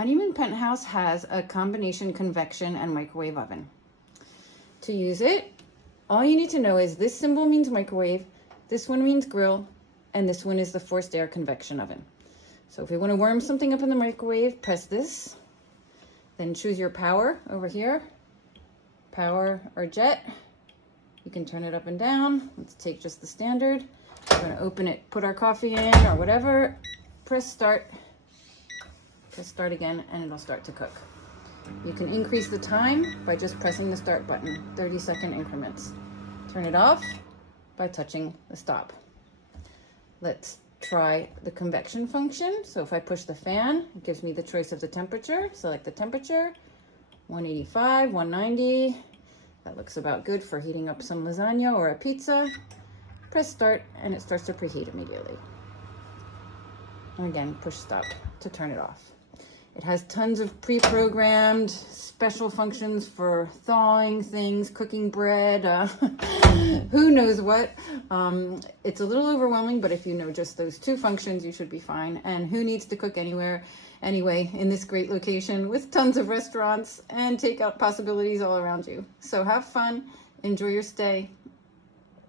Honeymoon Penthouse has a combination convection and microwave oven. To use it, all you need to know is this symbol means microwave, this one means grill, and this one is the forced air convection oven. So if you want to warm something up in the microwave, press this, then choose your power over here, power or jet. You can turn it up and down. Let's take just the standard. We're going to open it, put our coffee in or whatever, press start again, and it'll start to cook. You can increase the time by just pressing the start button, 30-second increments. Turn it off by touching the stop. Let's try the convection function. So if I push the fan, it gives me the choice of the temperature. Select the temperature, 185, 190. That looks about good for heating up some lasagna or a pizza. Press start and it starts to preheat immediately. And again, push stop to turn it off. It has tons of pre-programmed special functions for thawing things, cooking bread, who knows what. It's a little overwhelming, but if you know just those two functions, you should be fine. And who needs to cook anywhere anyway in this great location with tons of restaurants and takeout possibilities all around you. So have fun, enjoy your stay,